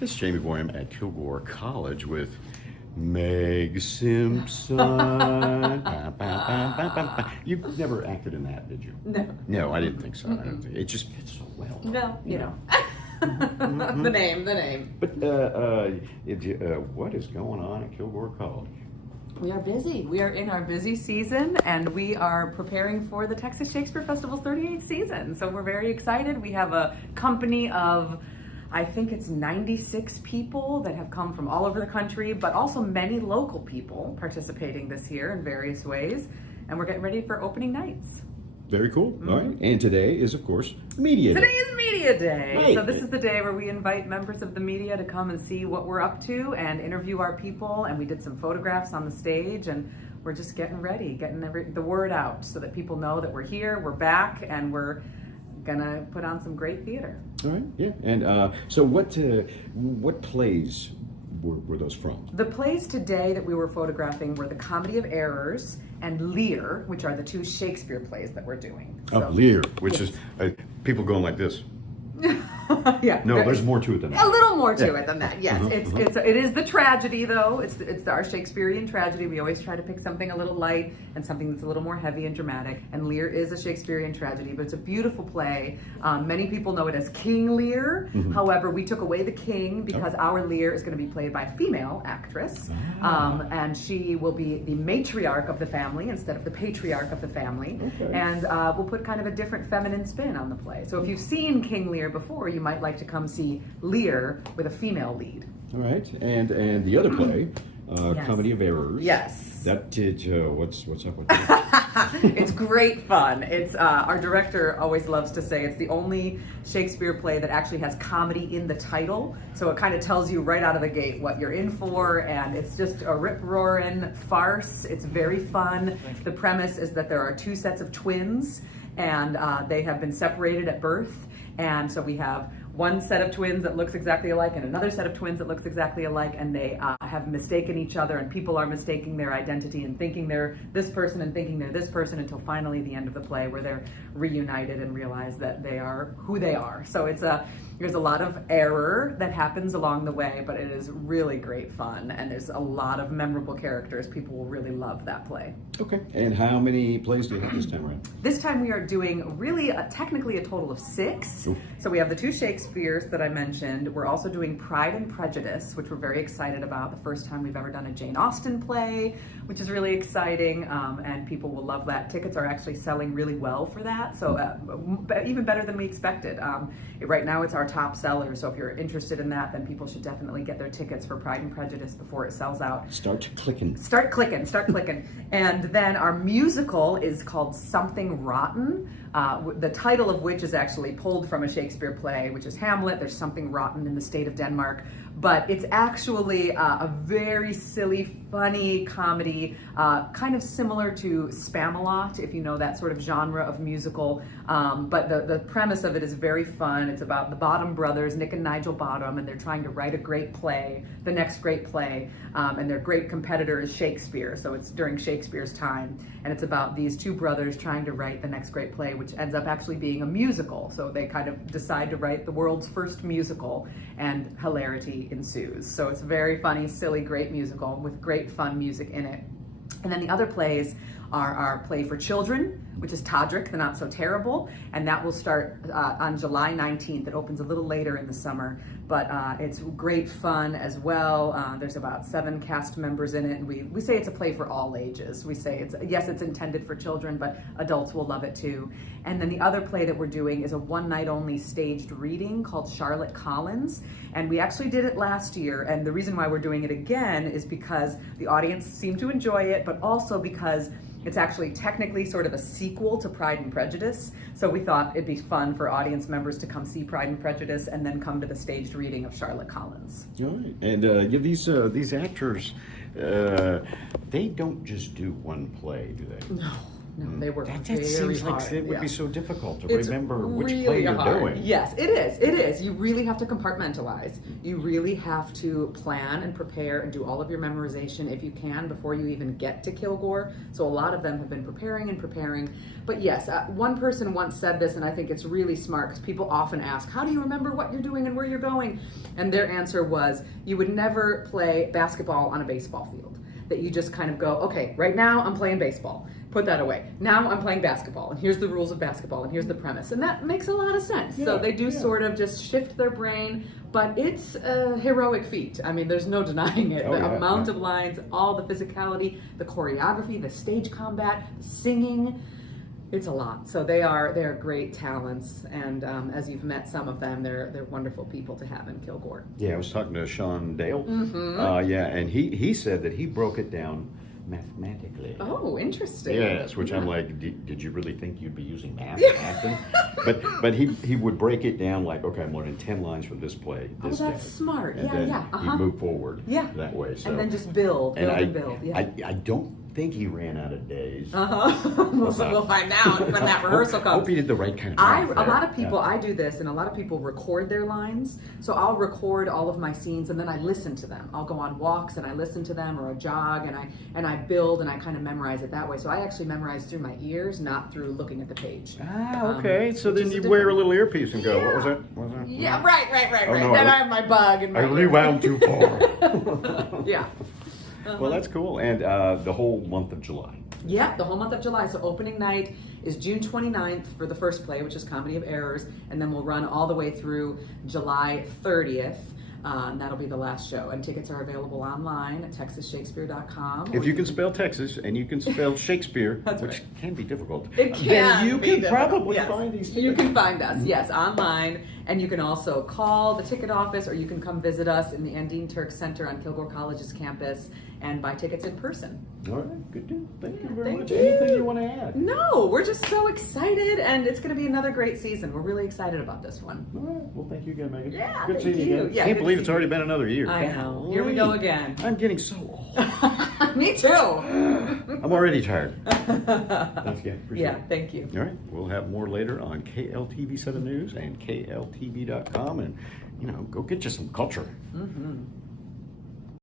This is Jamey Boyum at Kilgore College with Meg Simpson. Ba, ba, ba, ba, ba. You never acted in that, did you? No. No, I didn't think so. I don't think, it just fits so well. No, you know. The name. But what is going on at Kilgore College? We are busy. We are in our busy season, and we are preparing for the Texas Shakespeare Festival's 38th season. So we're very excited. We have a company of, I think it's 96 people that have come from all over the country, but also many local people participating this year in various ways. And we're getting ready for opening nights. Very cool. Mm-hmm. All right. And today is, of course, Media Day. Today is Media Day. Right. So this is the day where we invite members of the media to come and see what we're up to and interview our people. And we did some photographs on the stage, and we're just getting ready, getting the word out so that people know that we're here, we're back, and we're gonna put on some great theater. All right. Yeah. And so what plays were those from? The plays today that we were photographing were The Comedy of Errors and Lear, which are the two Shakespeare plays that we're doing. So, Lear, which is people going like this. Yeah. No, there's more to it than that. A little more to it than that. Yes, it is the tragedy though. It's our Shakespearean tragedy. We always try to pick something a little light and something that's a little more heavy and dramatic. And Lear is a Shakespearean tragedy, but it's a beautiful play. Many people know it as King Lear. However, we took away the king because our Lear is going to be played by a female actress, and she will be the matriarch of the family instead of the patriarch of the family. Okay. And we'll put kind of a different feminine spin on the play. So if you've seen King Lear before, you might like to come see Lear with a female lead. All right, and the other play, Yes. Comedy of Errors. Yes. That did. What's up with that? It's great fun. It's our director always loves to say it's the only Shakespeare play that actually has comedy in the title. So it kind of tells you right out of the gate what you're in for, and it's just a rip-roaring farce. It's very fun. The premise is that there are two sets of twins, and they have been separated at birth. And so we have one set of twins that looks exactly alike and another set of twins that looks exactly alike, and they have mistaken each other, and people are mistaking their identity and thinking they're this person and thinking they're this person until finally the end of the play where they're reunited and realize that they are who they are. So there's a lot of error that happens along the way, but it is really great fun, and there's a lot of memorable characters. People will really love that play. Okay, and how many plays do you have this time around? This time we are doing really technically a total of 6. Ooh. So we have the two Shakespeares that I mentioned. We're also doing Pride and Prejudice, which we're very excited about. The first time we've ever done a Jane Austen play, which is really exciting, and people will love that. Tickets are actually selling really well for that, so even better than we expected. Right now it's our top seller, so if you're interested in that, then people should definitely get their tickets for Pride and Prejudice before it sells out. Start clicking. And then our musical is called Something Rotten, the title of which is actually pulled from a Shakespeare play, which is Hamlet. There's something rotten in the state of Denmark, but it's actually a very silly, funny comedy, kind of similar to Spamalot, if you know that sort of genre of musical. But the premise of it is very fun. It's about the Bottom brothers, Nick and Nigel Bottom, and they're trying to write a great play, the next great play, and their great competitor is Shakespeare, so it's during Shakespeare's time, and it's about these two brothers trying to write the next great play, which ends up actually being a musical. So they kind of decide to write the world's first musical, and hilarity ensues. So it's a very funny, silly, great musical with great fun music in it. And then the other plays are our play for children, which is Todrick, the Not So Terrible, and that will start on July 19th. It opens a little later in the summer, but it's great fun as well. There's about 7 cast members in it, and we say it's a play for all ages. We say it's intended for children, but adults will love it too. And then the other play that we're doing is a one-night only staged reading called Charlotte Collins, and we actually did it last year, and the reason why we're doing it again is because the audience seemed to enjoy it, but also because it's actually technically sort of a sequel to Pride and Prejudice. So we thought it'd be fun for audience members to come see Pride and Prejudice and then come to the staged reading of Charlotte Collins. All right. And these actors, they don't just do one play, do they? No. No, they work That very seems hard. like it would yeah. be so difficult to It's remember which really play you're hard. doing. Yes, it is. It is. You really have to compartmentalize. You really have to plan and prepare and do all of your memorization if you can before you even get to Kilgore. So a lot of them have been preparing and preparing. But yes, one person once said this, and I think it's really smart because people often ask, how do you remember what you're doing and where you're going? And their answer was, you would never play basketball on a baseball field. That you just kind of go, okay, right now I'm playing baseball. Put that away. Now I'm playing basketball, and here's the rules of basketball, and here's the premise. And that makes a lot of sense. So they do sort of just shift their brain, but it's a heroic feat. I mean, there's no denying it. The amount of lines, all the physicality, the choreography, the stage combat, the singing. It's a lot. So they're great talents, and as you've met some of them, they're wonderful people to have in Kilgore. Yeah, I was talking to Sean Dale. Mm-hmm. Yeah, and he said that he broke it down mathematically. Oh, interesting. Yes, which I'm like, did you really think you'd be using math acting? But he would break it down like, okay, I'm learning 10 lines for this play this that's day. smart. And Yeah, then yeah. he'd move forward that way. So. And then just build and build. Yeah. I don't think he ran out of days. We'll find out when that rehearsal comes. Hope he did the right kind of math A lot of there. people, I do this, and a lot of people record their lines. So I'll record all of my scenes, and then I listen to them. I'll go on walks, and I listen to them, or a jog, and I build, and I kind of memorize it that way. So I actually memorize through my ears, not through looking at the page. Okay. So then you wear a little earpiece and go, what was that? What was that? Yeah, right. No, Then I have my bug and my I rewound too far. Yeah. Well, that's cool. And the whole month of July. Yeah, the whole month of July. So opening night is June 29th for the first play, which is Comedy of Errors, and then we'll run all the way through July 30th. And that'll be the last show. And tickets are available online at texasshakespeare.com. If you can spell Texas and you can spell Shakespeare, That's which right. can be difficult, It can then you be can difficult. probably Yes. find these You tickets. can find us, yes, online. And you can also call the ticket office, or you can come visit us in the Andine Turk Center on Kilgore College's campus and buy tickets in person. All right, good deal. Thank you very thank much. you. Anything you want to add? No, we're just so excited, and it's going to be another great season. We're really excited about this one. All right. Well, thank you again, Megan. Yeah, good thank seeing you. you again. Yeah, Can't good believe to it's see already you. been another year. I know. Here we go again. I'm getting so old. Me too. I'm already tired. Thanks again. Appreciate Yeah, it. thank you. All right. We'll have more later on KLTV 7 News and KLTV.com. And, go get you some culture. Mm-hmm.